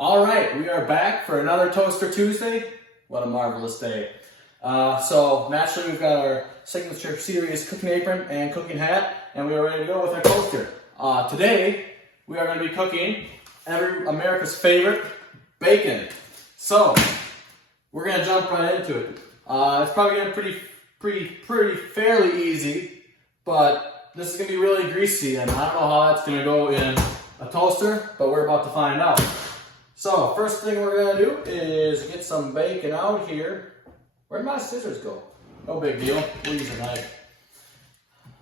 All right, we are back for another Toaster Tuesday. What a marvelous day. So naturally we've got our signature series cooking apron and cooking hat, and we are ready to go with our toaster. Today we are going to be cooking America's favorite, bacon. So we're going to jump right into it. It's probably going to be pretty fairly easy, but this is going to be really greasy, and I don't know how that's going to go in a toaster, but we're about to find out. So first thing we're going to do is get some bacon out here. Where'd my scissors go? No big deal, we'll use a knife.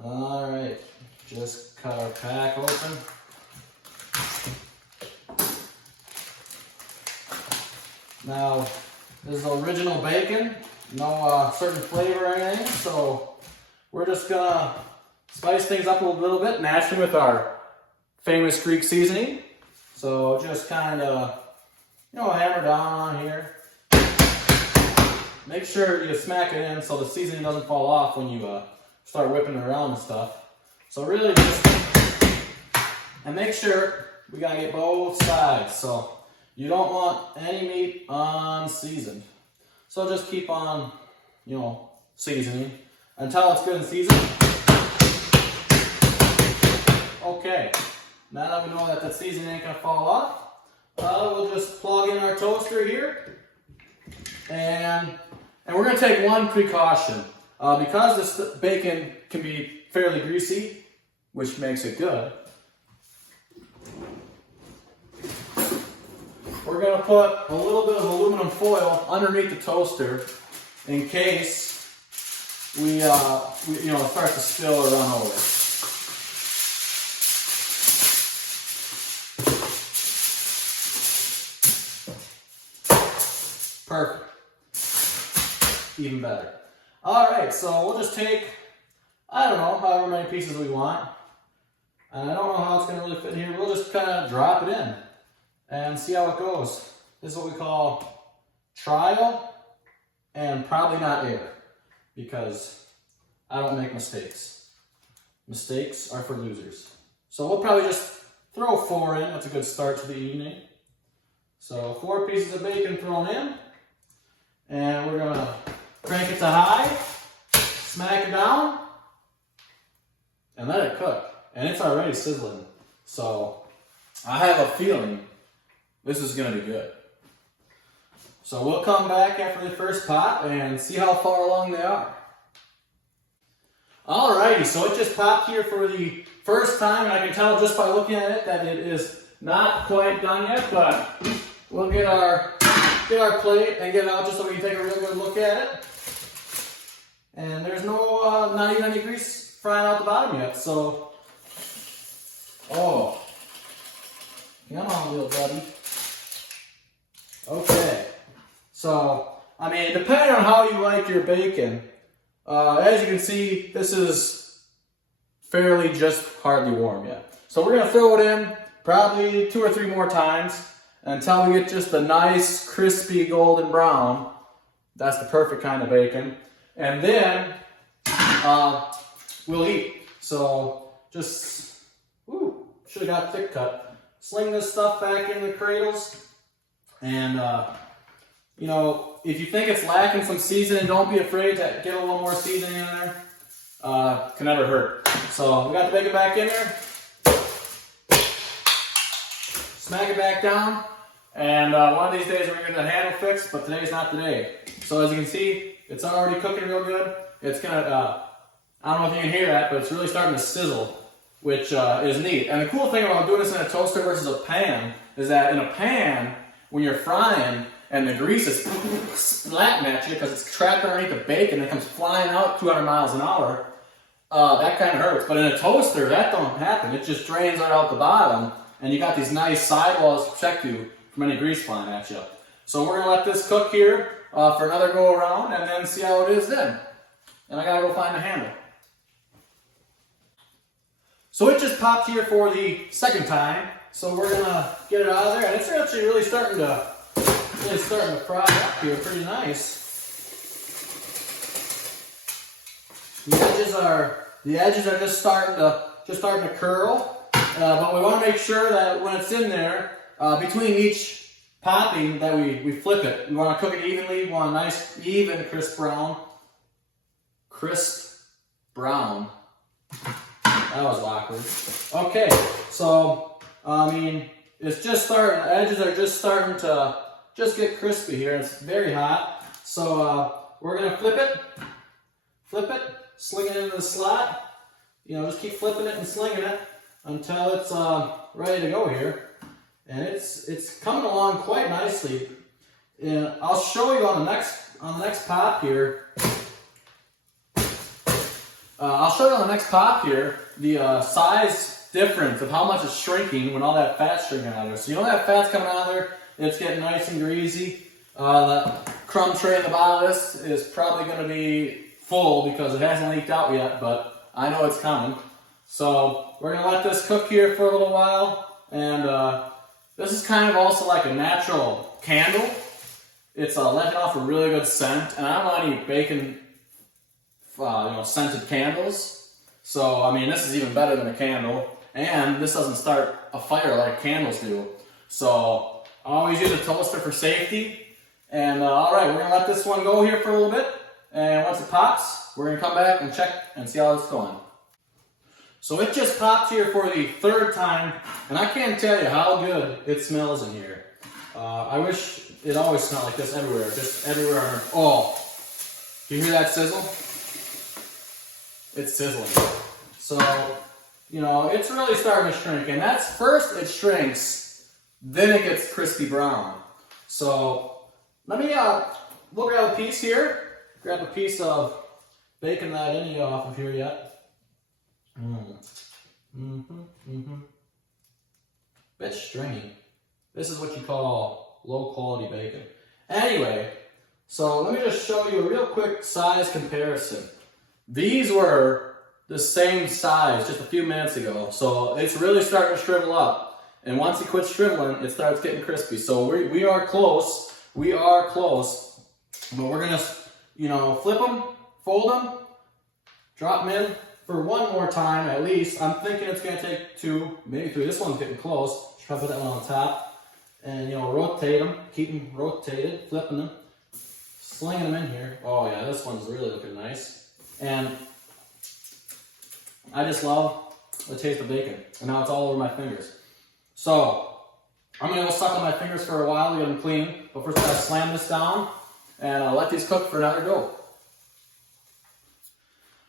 All right, just cut our pack open. Now, this is original bacon, no certain flavor or anything, so we're just gonna spice things up a little bit, naturally with our famous Greek seasoning. So just kind of, hammer down on here. Make sure you smack it in so the seasoning doesn't fall off when you start whipping it around and stuff. So really and make sure we gotta get both sides. So you don't want any meat unseasoned. So just keep on, seasoning until it's good and seasoned. Okay, now that we know that the seasoning ain't gonna fall off, we'll just plug in our toaster here, and we're gonna take one precaution. Because this bacon can be fairly greasy, which makes it good, we're gonna put a little bit of aluminum foil underneath the toaster in case it starts to spill or run over. Perfect. Even better. All right, so we'll just take, however many pieces we want. And I don't know how it's going to really fit here. We'll just kind of drop it in and see how it goes. This is what we call trial and probably not error, because I don't make mistakes. Mistakes are for losers. So we'll probably just throw 4 in. That's a good start to the evening. So 4 pieces of bacon thrown in. And we're gonna crank it to high, smack it down, and let it cook. And it's already sizzling. So I have a feeling this is gonna be good. So we'll come back after the first pot and see how far along they are. Alrighty, so it just popped here for the first time, and I can tell just by looking at it that it is not quite done yet, but we'll get our plate and get it out just so we can take a real good look at it. And there's not even any grease frying out the bottom yet, so, come on, little buddy. Okay, so, depending on how you like your bacon, as you can see, this is fairly just hardly warm yet. So we're gonna throw it in probably 2 or 3 more times until we get just a nice, crispy, golden brown. That's the perfect kind of bacon. And then we'll eat. So just, should have got thick cut. Sling this stuff back in the cradles. And, if you think it's lacking some seasoning, don't be afraid to get a little more seasoning in there. Can never hurt. So we got the bacon back in there. Smack it back down, and one of these days we're going to get the handle fixed, but today's not the day. So as you can see, it's already cooking real good. It's going to, I don't know if you can hear that, but it's really starting to sizzle, which is neat. And the cool thing about doing this in a toaster versus a pan is that in a pan, when you're frying and the grease is splatting at you because it's trapped underneath the bacon and it comes flying out 200 miles an hour, that kind of hurts. But in a toaster, that don't happen. It just drains right out the bottom. And you got these nice sidewalls to protect you from any grease flying at you. So we're gonna let this cook here for another go around and then see how it is then. And I gotta go find the handle. So it just popped here for the second time. So we're gonna get it out of there, and it's actually really starting to fry up here pretty nice. The edges are just starting to curl. But we want to make sure that when it's in there, between each popping that we flip it. We want to cook it evenly. We want a nice, even, crisp brown. Crisp brown. That was awkward. Okay, so, I mean, it's just starting, the edges are just starting to just get crispy here. It's very hot. So, we're going to flip it, sling it into the slot. You know, just keep flipping it and slinging it until it's ready to go here. And it's coming along quite nicely. And I'll show you on the next pop here. I'll show you on the next pop here the size difference of how much it's shrinking when all that fat's shrinking out of there. So you know that fat's coming out of there, it's getting nice and greasy. The crumb tray at the bottom of this is probably going to be full because it hasn't leaked out yet, but I know it's coming. So we're going to let this cook here for a little while, and this is kind of also like a natural candle. It's letting off a really good scent, and I don't know any bacon scented candles. So, I mean, this is even better than a candle, and this doesn't start a fire like candles do. So, always use a toaster for safety. And, alright, we're going to let this one go here for a little bit, and once it pops, we're going to come back and check and see how it's going. So it just popped here for the third time, and I can't tell you how good it smells in here. I wish it always smelled like this everywhere, just everywhere. Oh, do you hear that sizzle? It's sizzling. So, you know, it's really starting to shrink, and that's first it shrinks, then it gets crispy brown. So, let me, we'll grab a piece here, grab a piece of bacon that I didn't eat off of here yet. Bit stringy. This is what you call low quality bacon. Anyway, so let me just show you a real quick size comparison. These were the same size just a few minutes ago, so it's really starting to shrivel up. And once it quits shriveling, it starts getting crispy. So we are close. We are close. But we're gonna, you know, flip them, fold them, drop them in for one more time at least. I'm thinking it's gonna take 2, maybe 3. This one's getting close. Try to put that one on top, and you know, rotate them, keep them rotated, flipping them, slinging them in here. Oh yeah, this one's really looking nice. And I just love the taste of bacon. And now it's all over my fingers. So, I'm going to go suck on my fingers for a while to get them clean. But first I gotta slam this down and let these cook for another go.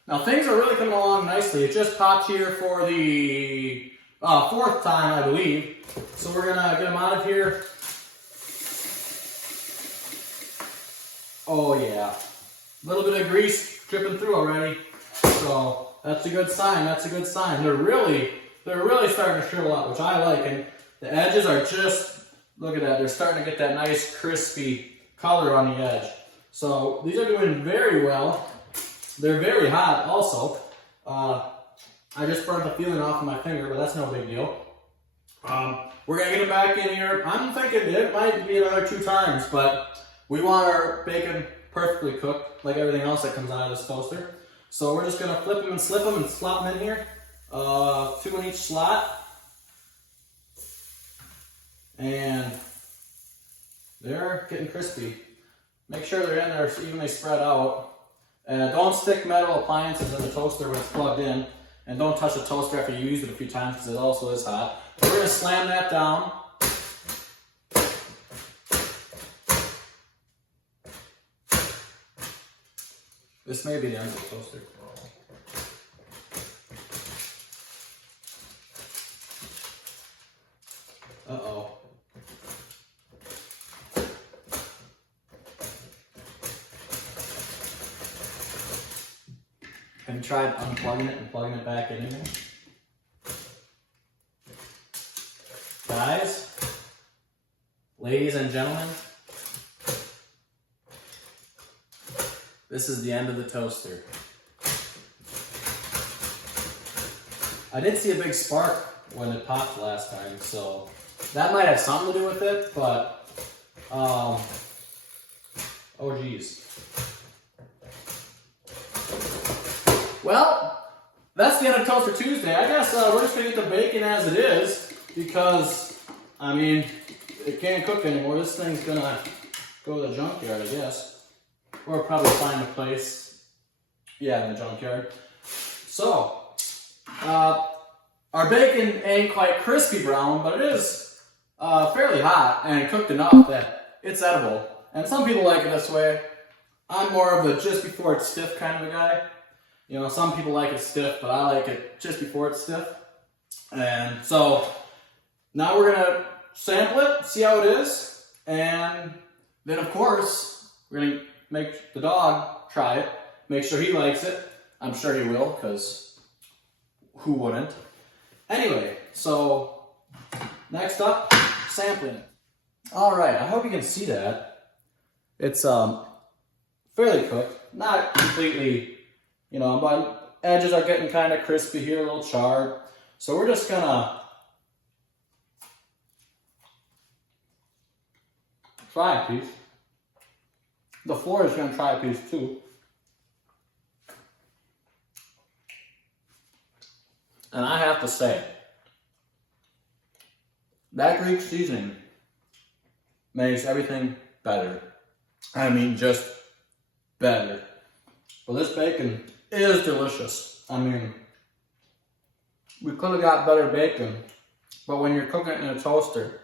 Now things are really coming along nicely. It just popped here for the 4th time, I believe. So we're going to get them out of here. Oh yeah. A little bit of grease dripping through already. So that's a good sign. That's a good sign. They're really starting to shrivel up, which I like. And the edges are just, look at that. They're starting to get that nice crispy color on the edge. So these are doing very well. They're very hot also. I just burnt the feeling off of my finger, but that's no big deal. We're going to get them back in here. I'm thinking it might be another 2 times, but we want our bacon perfectly cooked, like everything else that comes out of this toaster. So we're just going to flip them and slip them and slop them in here. 2 in each slot. And they're getting crispy. Make sure they're in there evenly spread out. Don't stick metal appliances in the toaster when it's plugged in. And don't touch the toaster after you use it a few times because it also is hot. We're going to slam that down. This may be the end of the toaster. Uh-oh. Have you tried unplugging it and plugging it back in there? Guys, ladies and gentlemen, this is the end of the toaster. I did see a big spark when it popped last time, so that might have something to do with it, but, oh geez. Well, that's the end of Toaster Tuesday. I guess we're just going to eat the bacon as it is, because, I mean, it can't cook anymore. This thing's gonna go to the junkyard, I guess. Or probably find a place, yeah, in the junkyard. So, our bacon ain't quite crispy brown, but it is fairly hot and cooked enough that it's edible. And some people like it this way. I'm more of a just before it's stiff kind of a guy. You know, some people like it stiff, but I like it just before it's stiff. And so, now we're gonna sample it, see how it is, and then of course, we're gonna make the dog try it, make sure he likes it. I'm sure he will, because who wouldn't? Anyway, so next up, sampling it. All right, I hope you can see that. It's fairly cooked, not completely, you know, but edges are getting kind of crispy here, a little charred. So we're just gonna try a piece. The floor is gonna try a piece too. And I have to say, that Greek seasoning makes everything better. I mean, just better. Well, this bacon is delicious. I mean, we could have got better bacon, but when you're cooking it in a toaster,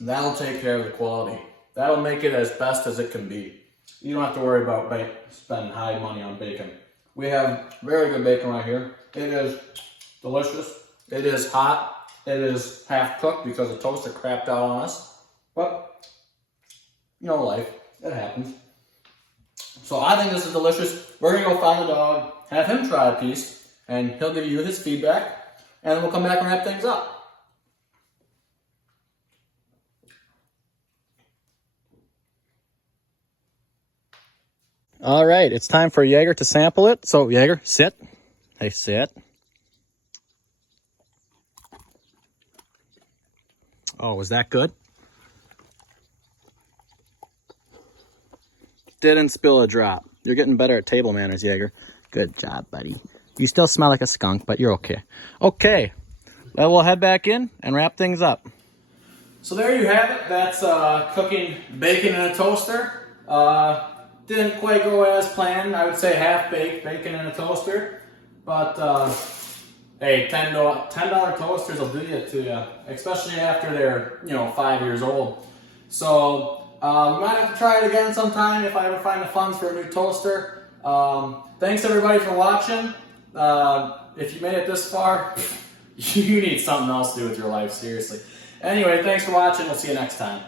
that'll take care of the quality. That'll make it as best as it can be. You don't have to worry about spending high money on bacon. We have very good bacon right here. It is delicious. It is hot. It is half cooked because the toaster crapped out on us. But, you know, life. It happens. So I think this is delicious. We're going to go find the dog, have him try a piece, and he'll give you his feedback, and then we'll come back and wrap things up. All right, it's time for Jaeger to sample it. So, Jaeger, sit. Hey, sit. Oh, was that good? Didn't spill a drop. You're getting better at table manners, Jaeger. Good job, buddy. You still smell like a skunk, but you're okay. Okay, well, we'll head back in and wrap things up. So there you have it. That's cooking bacon in a toaster. Didn't quite go as planned. I would say half-baked bacon in a toaster. But, hey, $10 toasters will do it to you, especially after they're, 5 years old. So, we might have to try it again sometime if I ever find the funds for a new toaster. Thanks, everybody, for watching. If you made it this far, you need something else to do with your life, seriously. Anyway, thanks for watching. We'll see you next time.